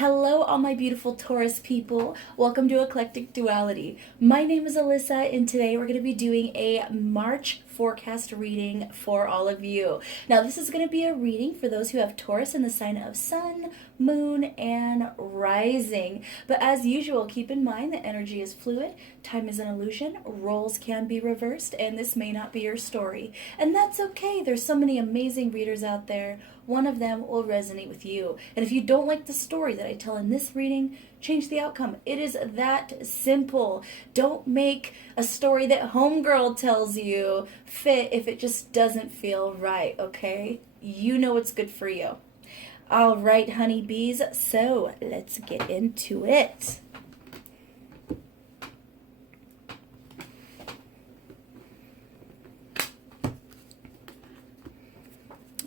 Hello, all my beautiful Taurus people. Welcome to Eclectic Duality. My name is Alyssa, and today we're going to be doing a March forecast reading for all of you. Now, this is going to be a reading for those who have Taurus in the sign of Sun, Moon, and Rising. But as usual, keep in mind that energy is fluid, time is an illusion, roles can be reversed, and this may not be your story. And that's okay. There's so many amazing readers out there. One of them will resonate with you. And if you don't like the story that I tell in this reading, change the outcome. It is that simple. Don't make a story that homegirl tells you fit if it just doesn't feel right, okay? You know what's good for you. All right, honeybees, so let's get into it.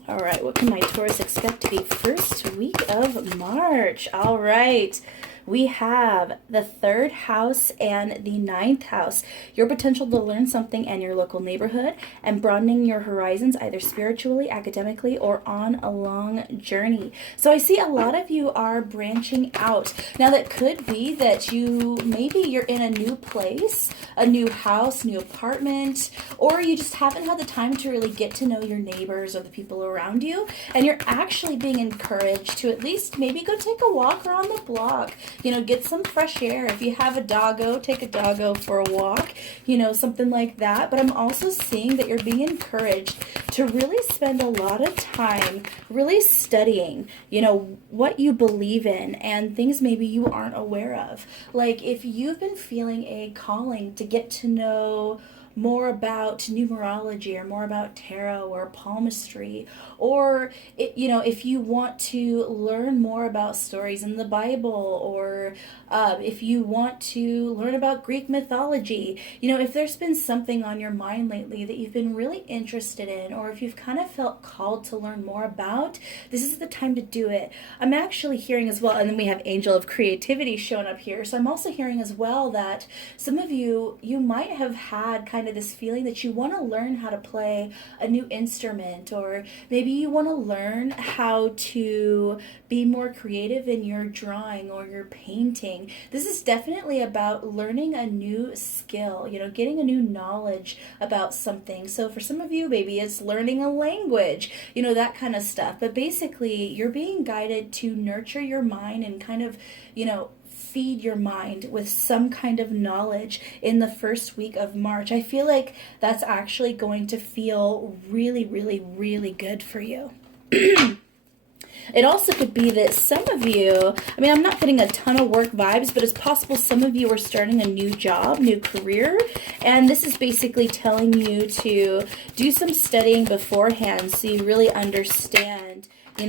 All right, what can my Taurus expect to be first week of March? All right, we have the 3rd house and the 9th house. Your potential to learn something in your local neighborhood and broadening your horizons either spiritually, academically, or on a long journey. So I see a lot of you are branching out. Now that could be that maybe you're in a new place, a new house, new apartment, or you just haven't had the time to really get to know your neighbors or the people around you, and you're actually being encouraged to at least maybe go take a walk around the block. Get some fresh air. If you have a doggo, take a doggo for a walk, something like that. But I'm also seeing that you're being encouraged to really spend a lot of time really studying, what you believe in and things maybe you aren't aware of. Like if you've been feeling a calling to get to know more about numerology or more about tarot or palmistry, or if you want to learn more about stories in the Bible, or if you want to learn about Greek mythology, if there's been something on your mind lately that you've been really interested in, or if you've kind of felt called to learn more about, this is the time to do it. I'm actually hearing as well, and then we have Angel of Creativity showing up here, so I'm also hearing as well that some of you might have had kind of this feeling that you want to learn how to play a new instrument, or maybe you want to learn how to be more creative in your drawing or your painting. This is definitely about learning a new skill, getting a new knowledge about something. So for some of you, maybe it's learning a language, that kind of stuff. But basically, you're being guided to nurture your mind and kind of, feed your mind with some kind of knowledge in the first week of March. I feel like that's actually going to feel really, really, really good for you. It also could be that some of you, I'm not getting a ton of work vibes, but it's possible some of you are starting a new job, new career, and this is basically telling you to do some studying beforehand so you really understand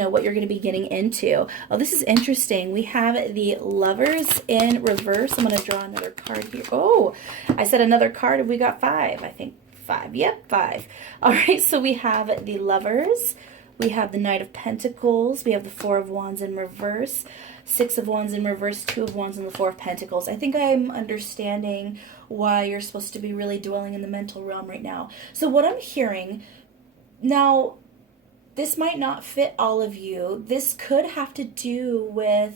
what you're going to be getting into. Oh, this is interesting. We have the Lovers in reverse. I'm going to draw another card here. Oh, I said another card and we got 5. I think 5. Yep, 5. All right, so we have the Lovers. We have the Knight of Pentacles. We have the 4 of Wands in reverse. 6 of Wands in reverse, 2 of Wands, and the 4 of Pentacles. I think I'm understanding why you're supposed to be really dwelling in the mental realm right now. So what I'm hearing now, this might not fit all of you. This could have to do with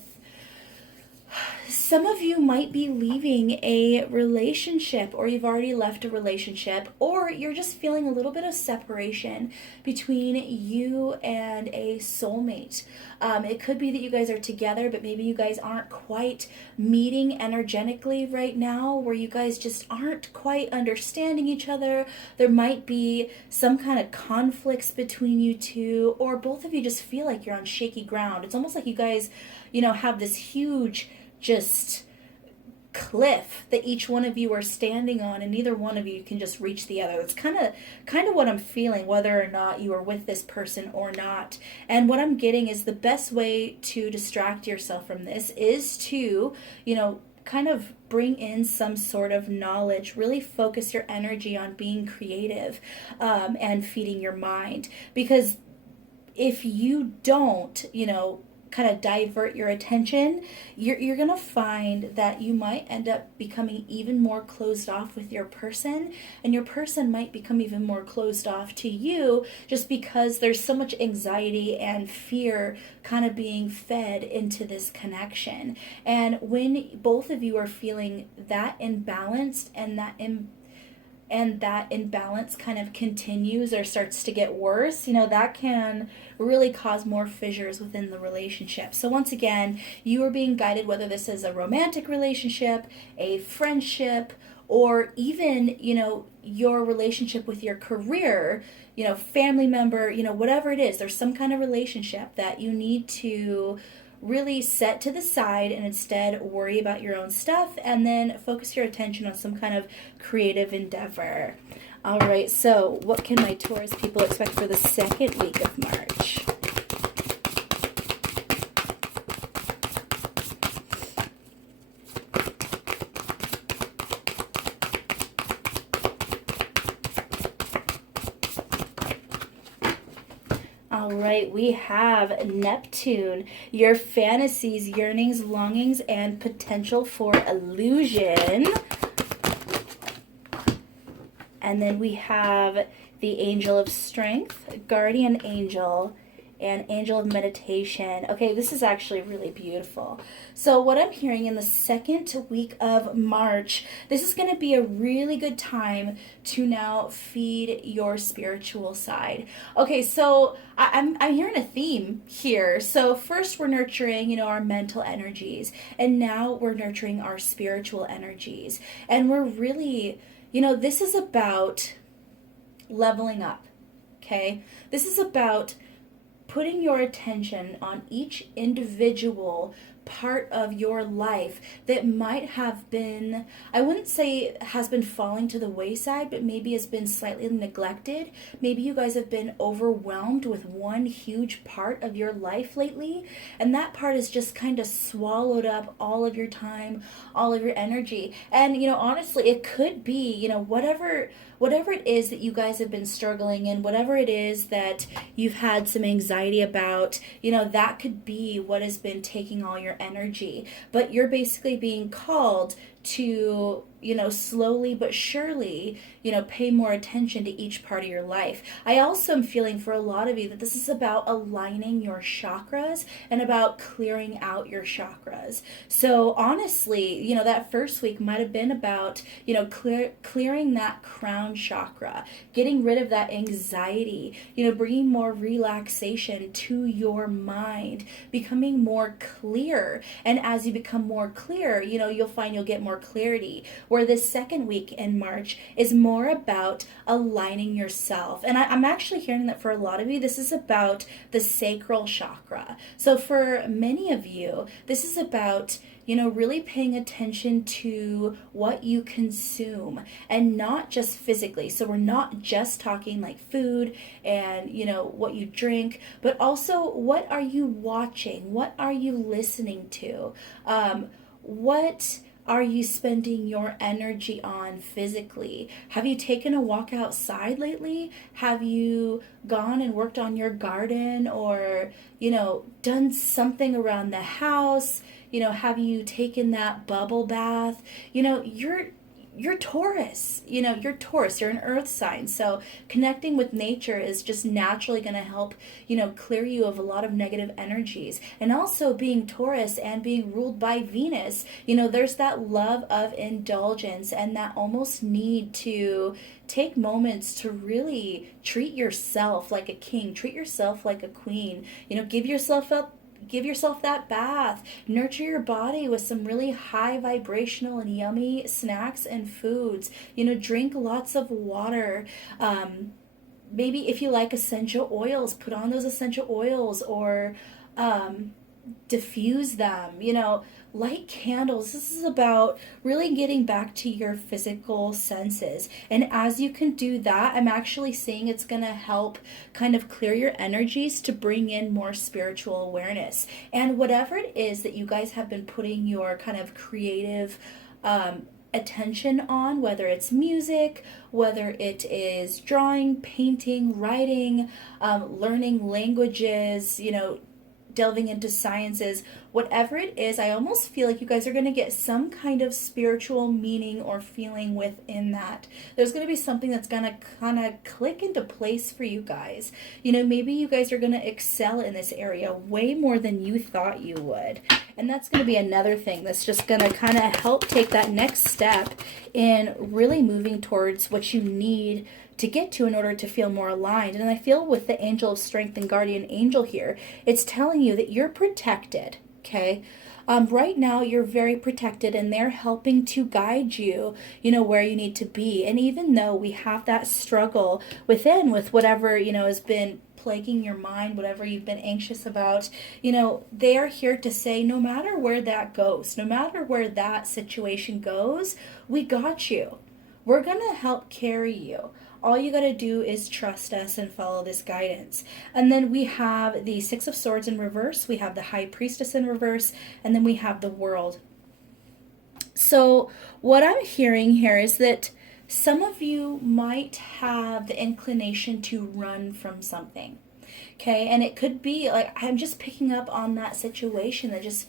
some of you might be leaving a relationship, or you've already left a relationship, or you're just feeling a little bit of separation between you and a soulmate. It could be that you guys are together, but maybe you guys aren't quite meeting energetically right now, where you guys just aren't quite understanding each other. There might be some kind of conflicts between you two, or both of you just feel like you're on shaky ground. It's almost like you guys, have this huge just cliff that each one of you are standing on, and neither one of you can just reach the other. That's kind of what I'm feeling, whether or not you are with this person or not. And what I'm getting is the best way to distract yourself from this is to, kind of bring in some sort of knowledge, really focus your energy on being creative, and feeding your mind. Because if you don't, kind of divert your attention, you're going to find that you might end up becoming even more closed off with your person, and your person might become even more closed off to you, just because there's so much anxiety and fear kind of being fed into this connection. And when both of you are feeling that imbalanced, and that imbalance kind of continues or starts to get worse, that can really cause more fissures within the relationship. So once again, you are being guided, whether this is a romantic relationship, a friendship, or even, your relationship with your career, family member, whatever it is, there's some kind of relationship that you need to really set to the side and instead worry about your own stuff, and then focus your attention on some kind of creative endeavor. All right, so what can my Taurus people expect for the second week of March? All right, we have Neptune, your fantasies, yearnings, longings, and potential for illusion. And then we have the Angel of Strength, Guardian Angel, and Angel of Meditation. Okay, this is actually really beautiful. So what I'm hearing in the second week of March, this is going to be a really good time to now feed your spiritual side. Okay, so I'm hearing a theme here. So first we're nurturing, our mental energies, and now we're nurturing our spiritual energies. And we're really, this is about leveling up, okay? This is about putting your attention on each individual part of your life that might have been, I wouldn't say has been falling to the wayside, but maybe has been slightly neglected. Maybe you guys have been overwhelmed with one huge part of your life lately, and that part has just kind of swallowed up all of your time, all of your energy. And honestly, it could be, whatever it is that you guys have been struggling in, whatever it is that you've had some anxiety about, that could be what has been taking all your energy. But you're basically being called to, slowly but surely, pay more attention to each part of your life. I also am feeling for a lot of you that this is about aligning your chakras and about clearing out your chakras. So honestly, that first week might have been about, clearing that crown chakra, getting rid of that anxiety, bringing more relaxation to your mind, becoming more clear. And as you become more clear, you'll find you'll get more clarity. Where this second week in March is more about aligning yourself. And I'm actually hearing that for a lot of you, this is about the sacral chakra. So for many of you, this is about, really paying attention to what you consume, and not just physically. So we're not just talking like food and, what you drink, but also what are you watching? What are you listening to? What are you spending your energy on physically? Have you taken a walk outside lately? Have you gone and worked on your garden, or, done something around the house? Have you taken that bubble bath? You're Taurus, you're Taurus, you're an earth sign. So connecting with nature is just naturally going to help, clear you of a lot of negative energies. And also being Taurus and being ruled by Venus, there's that love of indulgence and that almost need to take moments to really treat yourself like a king, treat yourself like a queen, give yourself that bath. Nurture your body with some really high vibrational and yummy snacks and foods. Drink lots of water. Maybe if you like essential oils, put on those essential oils, or diffuse them. Light candles. This is about really getting back to your physical senses. And as you can do that, I'm actually seeing it's going to help kind of clear your energies to bring in more spiritual awareness. And whatever it is that you guys have been putting your kind of creative attention on, whether it's music, whether it is drawing, painting, writing, learning languages, delving into sciences, whatever it is, I almost feel like you guys are going to get some kind of spiritual meaning or feeling within that. There's going to be something that's going to kind of click into place for you guys. You know, maybe you guys are going to excel in this area way more than you thought you would. And that's going to be another thing that's just going to kind of help take that next step in really moving towards what you need to get to in order to feel more aligned. And I feel with the angel of strength and guardian angel here, it's telling you that you're protected, okay? Right now, you're very protected, and they're helping to guide you, you know, where you need to be. And even though we have that struggle within with whatever, you know, has been plaguing your mind, whatever you've been anxious about, you know, they are here to say, no matter where that goes, no matter where that situation goes, we got you. We're going to help carry you. All you got to do is trust us and follow this guidance. And then we have the Six of Swords in reverse. We have the High Priestess in reverse. And then we have the World. So what I'm hearing here is that some of you might have the inclination to run from something. Okay? And it could be like, I'm just picking up on that situation that just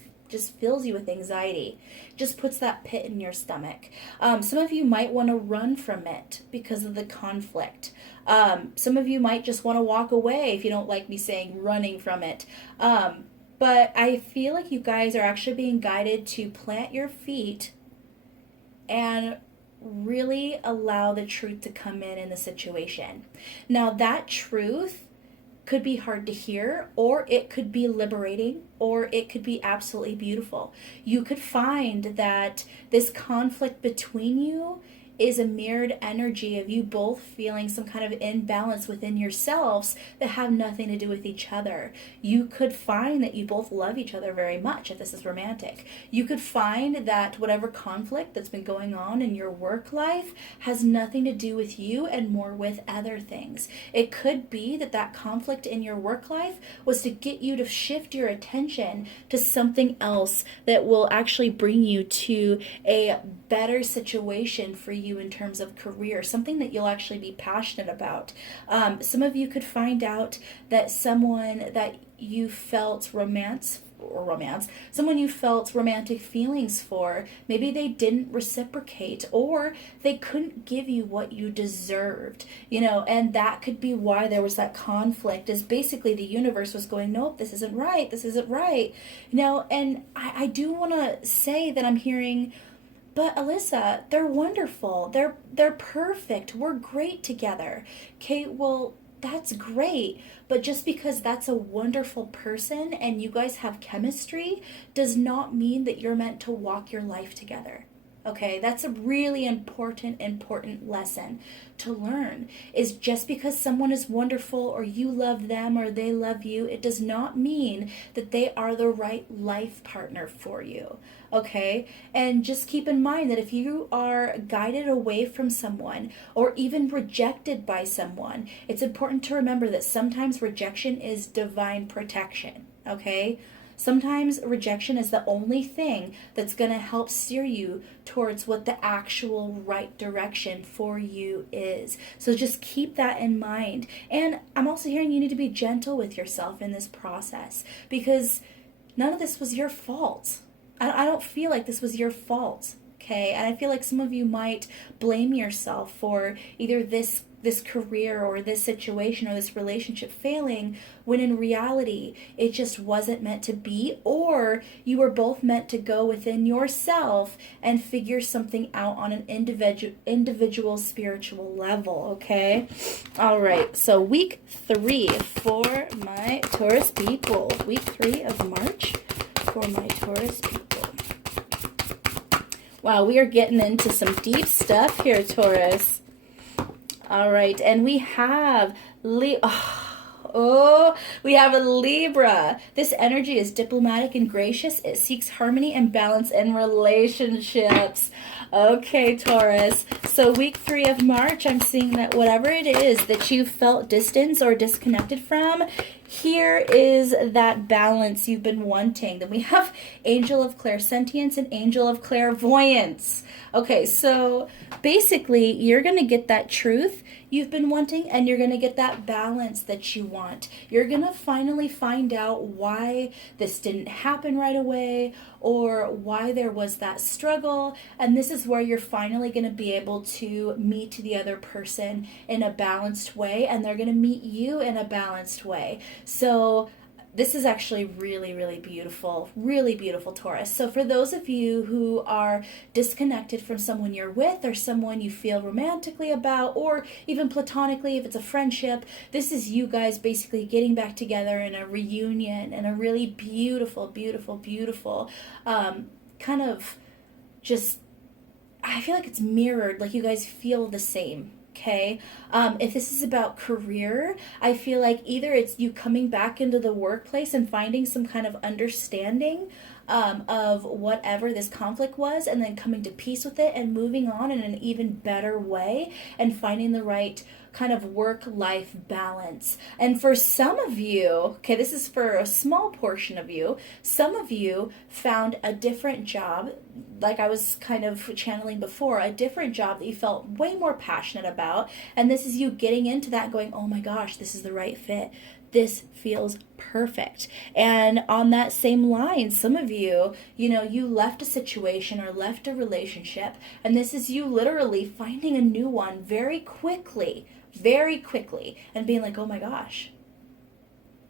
fills you with anxiety, just puts that pit in your stomach. Some of you might want to run from it because of the conflict. Some of you might just want to walk away if you don't like me saying running from it. But I feel like you guys are actually being guided to plant your feet and really allow the truth to come in the situation. Now that truth could be hard to hear, or it could be liberating, or it could be absolutely beautiful. You could find that this conflict between you is a mirrored energy of you both feeling some kind of imbalance within yourselves that have nothing to do with each other. You could find that you both love each other very much if this is romantic. You could find that whatever conflict that's been going on in your work life has nothing to do with you and more with other things. It could be that that conflict in your work life was to get you to shift your attention to something else that will actually bring you to a better situation for you in terms of career, something that you'll actually be passionate about. Some of you could find out that someone that you felt someone you felt romantic feelings for, maybe they didn't reciprocate, or they couldn't give you what you deserved, you know, and that could be why there was that conflict, is basically the universe was going, nope, this isn't right, you know. And I do want to say that I'm hearing, but Alyssa, they're wonderful. They're perfect. We're great together. Okay, well, that's great. But just because that's a wonderful person and you guys have chemistry does not mean that you're meant to walk your life together. Okay, that's a really important lesson to learn, is just because someone is wonderful or you love them or they love you, it does not mean that they are the right life partner for you. Okay, and just keep in mind that if you are guided away from someone or even rejected by someone, it's important to remember that sometimes rejection is divine protection. Okay, sometimes rejection is the only thing that's going to help steer you towards what the actual right direction for you is. So just keep that in mind. And I'm also hearing you need to be gentle with yourself in this process, because none of this was your fault. I don't feel like this was your fault, okay? And I feel like some of you might blame yourself for either this career or this situation or this relationship failing, when in reality it just wasn't meant to be, or you were both meant to go within yourself and figure something out on an individual spiritual level, okay? All right, so week 3 for my Taurus people. Week 3 of March for my Taurus people. Wow, we are getting into some deep stuff here, Taurus. All right, and we have we have a Libra. This energy is diplomatic and gracious. It seeks harmony and balance in relationships. Okay, Taurus. So week 3 of March, I'm seeing that whatever it is that you felt distance or disconnected from, here is that balance you've been wanting. Then we have Angel of Clairsentience and Angel of Clairvoyance. Okay, so basically you're going to get that truth you've been wanting, and you're going to get that balance that you want. You're going to finally find out why this didn't happen right away, or why there was that struggle, and this is where you're finally going to be able to meet the other person in a balanced way, and they're going to meet you in a balanced way. So this is actually really, really beautiful, Taurus. So for those of you who are disconnected from someone you're with, or someone you feel romantically about, or even platonically, if it's a friendship, this is you guys basically getting back together in a reunion, and a really beautiful kind of just, I feel like it's mirrored, like you guys feel the same. Okay, if this is about career, I feel like either it's you coming back into the workplace and finding some kind of understanding of whatever this conflict was, and then coming to peace with it and moving on in an even better way, and finding the right kind of work-life balance. And for some of you, okay, this is for a small portion of you, some of you found a different job, like I was kind of channeling before, a different job that you felt way more passionate about, and this is you getting into that and going, oh my gosh, this is the right fit. This feels perfect. And on that same line, some of you, you left a situation or left a relationship, and this is you literally finding a new one very quickly, and being like, oh my gosh,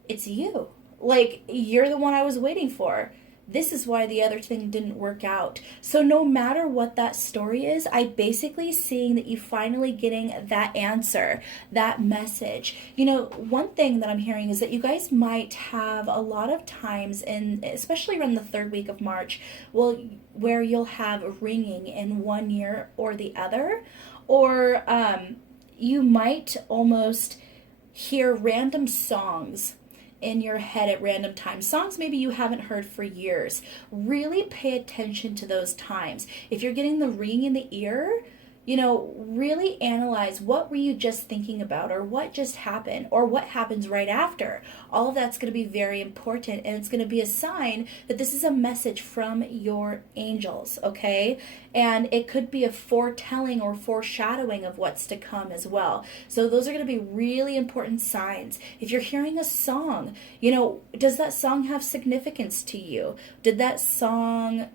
it's you. Like, you're the one I was waiting for. This is why the other thing didn't work out. So no matter what that story is, I basically seeing that you finally getting that answer, that message. One thing that I'm hearing is that you guys might have a lot of times, especially around the third week of March, where you'll have ringing in one ear or the other, or you might almost hear random songs in your head at random times. Songs maybe you haven't heard for years. Really pay attention to those times. If you're getting the ringing in the ear, really analyze what were you just thinking about, or what just happened, or what happens right after. All of that's going to be very important, and it's going to be a sign that this is a message from your angels, okay? And it could be a foretelling or foreshadowing of what's to come as well. So those are going to be really important signs. If you're hearing a song, does that song have significance to you? Did that song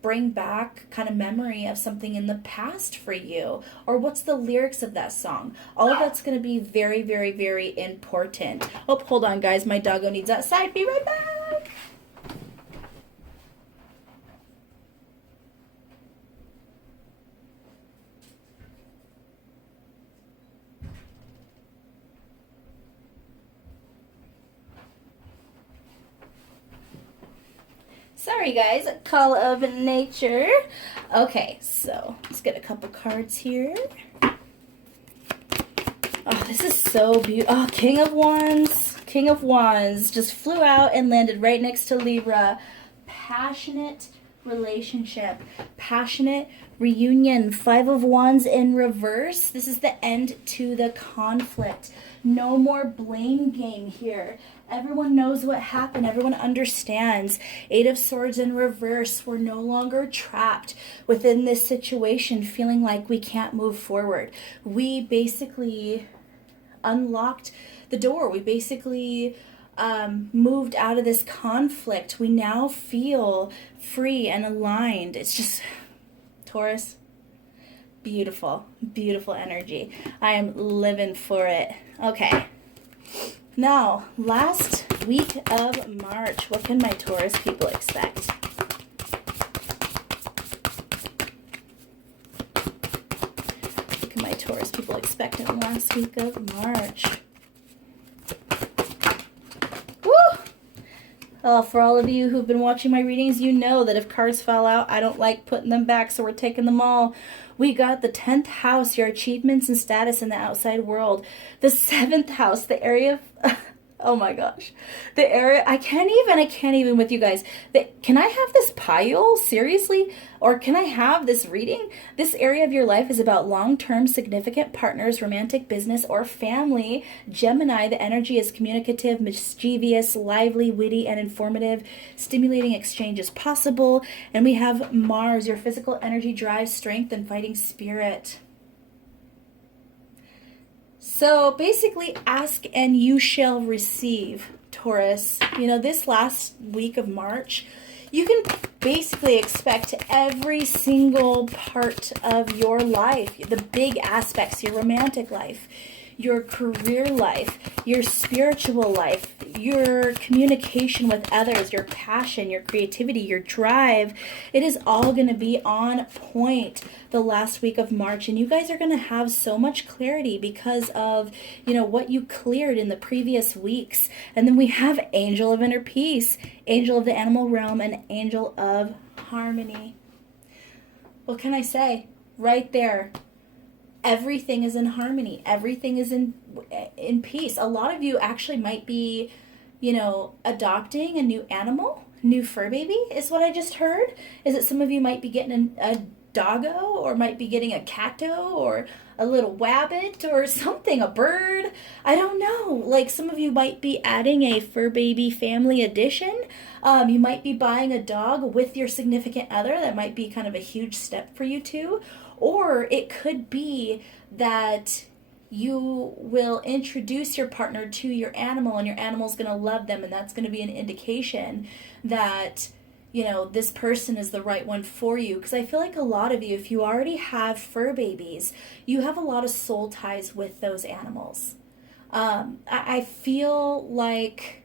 bring back kind of memory of something in the past for you? Or what's the lyrics of that song? All of that's going to be very, very, very important. Oh, hold on, guys. My doggo needs outside. Be right back. Sorry, guys. Call of nature. Okay, so let's get a couple cards here. Oh, this is so beautiful. Oh, King of Wands. King of Wands just flew out and landed right next to Libra. Passionate relationship. Passionate reunion. Five of Wands in reverse. This is the end to the conflict. No more blame game here. Everyone knows what happened. Everyone understands. Eight of Swords in reverse. We're no longer trapped within this situation, feeling like we can't move forward. We basically unlocked the door. We basically moved out of this conflict. We now feel free and aligned. It's just, Taurus, beautiful, beautiful energy. I am living for it. Okay. Now, last week of March, what can my Taurus people expect? What can my Taurus people expect in the last week of March? Woo! Oh, for all of you who've been watching my readings, you know that if cards fall out, I don't like putting them back, so we're taking them all. We got the 10th house, your achievements and status in the outside world. The 7th house, the area Oh my gosh. The area, I can't even with you guys. Can I have this pile? Seriously? Or can I have this reading? This area of your life is about long-term significant partners, romantic, business, or family. Gemini, the energy is communicative, mischievous, lively, witty, and informative. Stimulating exchange is possible. And we have Mars, your physical energy, drive, strength, and fighting spirit. So basically, ask and you shall receive, Taurus. You know, this last week of March, you can basically expect every single part of your life, the big aspects, your romantic life, your career life, your spiritual life, your communication with others, your passion, your creativity, your drive. It is all going to be on point the last week of March, and you guys are going to have so much clarity because of, you know, what you cleared in the previous weeks. And then we have Angel of Inner Peace, Angel of the Animal Realm, and Angel of Harmony. What can I say? Right there. Everything is in harmony. Everything is in peace. A lot of you actually might be, you know, adopting a new animal, new fur baby is what I just heard. Is it some of you might be getting a doggo, or might be getting a catto, or a little wabbit, or something, a bird. I don't know. Like, some of you might be adding a fur baby family edition. You might be buying a dog with your significant other. That might be kind of a huge step for you too. Or it could be that you will introduce your partner to your animal, and your animal's going to love them, and that's going to be an indication that, you know, this person is the right one for you. Because I feel like a lot of you, if you already have fur babies, you have a lot of soul ties with those animals. I feel like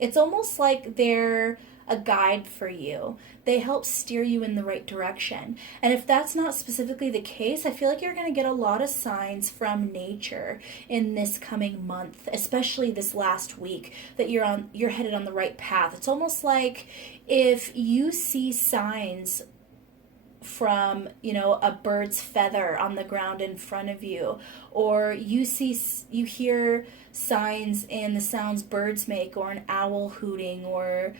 it's almost like they're a guide for you. They help steer you in the right direction. And if that's not specifically the case, I feel like you're going to get a lot of signs from nature in this coming month, especially this last week, that you're headed on the right path. It's almost like if you see signs from, you know, a bird's feather on the ground in front of you, or you hear signs in the sounds birds make, or an owl hooting, or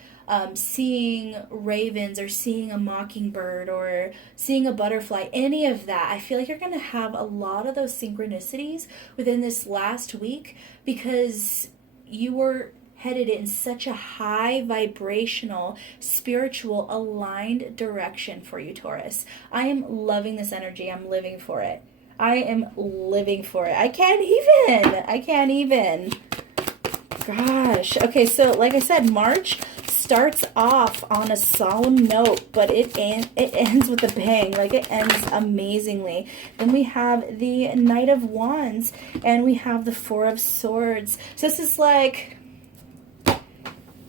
seeing ravens, or seeing a mockingbird, or seeing a butterfly, any of that. I feel like you're going to have a lot of those synchronicities within this last week, because you were headed in such a high vibrational, spiritual, aligned direction for you, Taurus. I am loving this energy. I'm living for it. I am living for it. I can't even. Gosh. Okay, so like I said, March starts off on a solemn note, but it ends with a bang. Like, it ends amazingly. Then we have the Knight of Wands, and we have the Four of Swords. So this is like,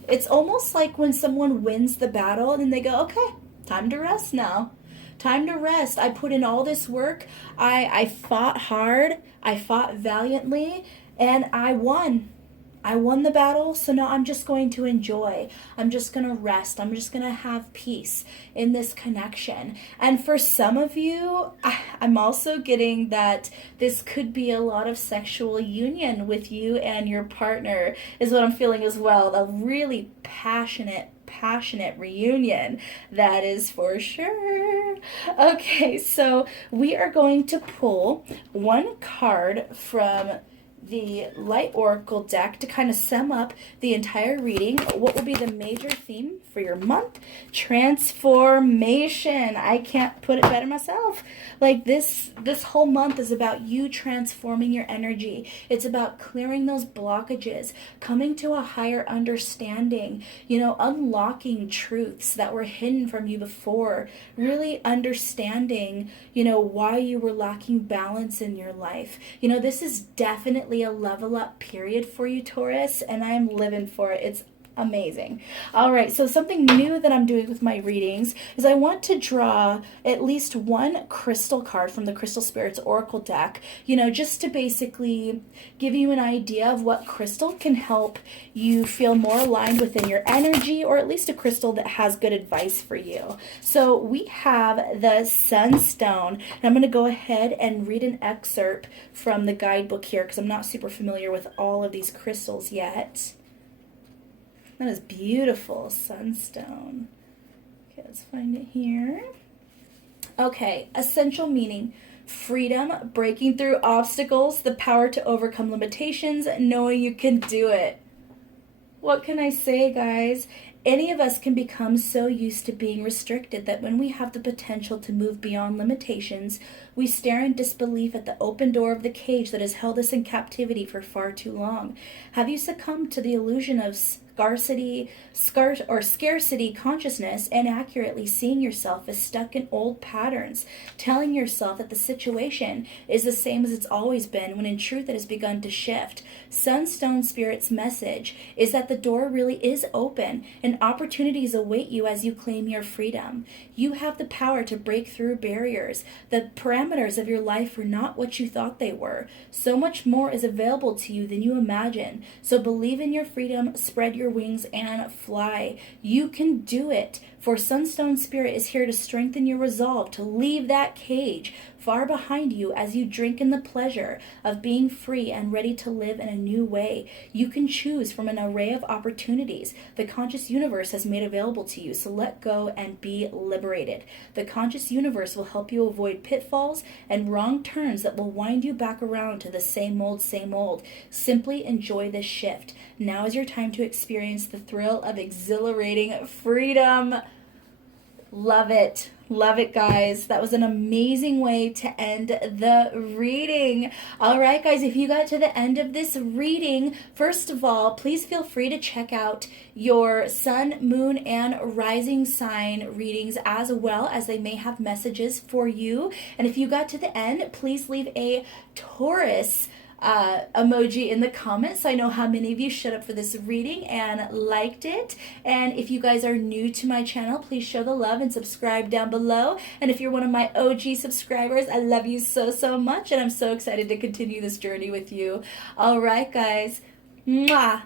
it's almost like when someone wins the battle and then they go, okay, time to rest now. Time to rest. I put in all this work. I fought hard. I fought valiantly, and I won. I won the battle, so now I'm just going to enjoy. I'm just going to rest. I'm just going to have peace in this connection. And for some of you, I'm also getting that this could be a lot of sexual union with you and your partner, is what I'm feeling as well. A really passionate reunion, that is for sure. Okay, so we are going to pull one card from the Light Oracle deck to kind of sum up the entire reading. What will be the major theme for your month? Transformation. I can't put it better myself. Like, this whole month is about you transforming your energy. It's about clearing those blockages, coming to a higher understanding, you know, unlocking truths that were hidden from you before, really understanding, you know, why you were lacking balance in your life. You know, this is definitely a level up period for you, Taurus, and I'm living for it. It's amazing. All right, so something new that I'm doing with my readings is I want to draw at least one crystal card from the Crystal Spirits Oracle deck, you know, just to basically give you an idea of what crystal can help you feel more aligned within your energy, or at least a crystal that has good advice for you. So we have the Sunstone, and I'm going to go ahead and read an excerpt from the guidebook here because I'm not super familiar with all of these crystals yet. That is beautiful. Sunstone. Okay, let's find it here. Okay, essential meaning. Freedom, breaking through obstacles, the power to overcome limitations, knowing you can do it. What can I say, guys? Any of us can become so used to being restricted that when we have the potential to move beyond limitations, we stare in disbelief at the open door of the cage that has held us in captivity for far too long. Have you succumbed to the illusion of scarcity consciousness and accurately seeing yourself as stuck in old patterns, telling yourself that the situation is the same as it's always been, when in truth it has begun to shift? Sunstone Spirit's message is that the door really is open and opportunities await you as you claim your freedom. You have the power to break through barriers. The parameters of your life are not what you thought they were. So much more is available to you than you imagine. So believe in your freedom, spread your wings, and fly. You can do it. For Sunstone Spirit is here to strengthen your resolve to leave that cage far behind you as you drink in the pleasure of being free and ready to live in a new way. You can choose from an array of opportunities the conscious universe has made available to you, so let go and be liberated. The conscious universe will help you avoid pitfalls and wrong turns that will wind you back around to the same old, same old. Simply enjoy this shift. Now is your time to experience the thrill of exhilarating freedom. Love it. Love it, guys. That was an amazing way to end the reading. All right, guys, if you got to the end of this reading, first of all, please feel free to check out your sun, moon, and rising sign readings, as well as they may have messages for you. And if you got to the end, please leave a Taurus emoji in the comments so I know how many of you showed up for this reading and liked it. And if you guys are new to my channel, please show the love and subscribe down below. And if you're one of my OG subscribers, I love you so, so much, and I'm so excited to continue this journey with you. All right, guys. Mwah.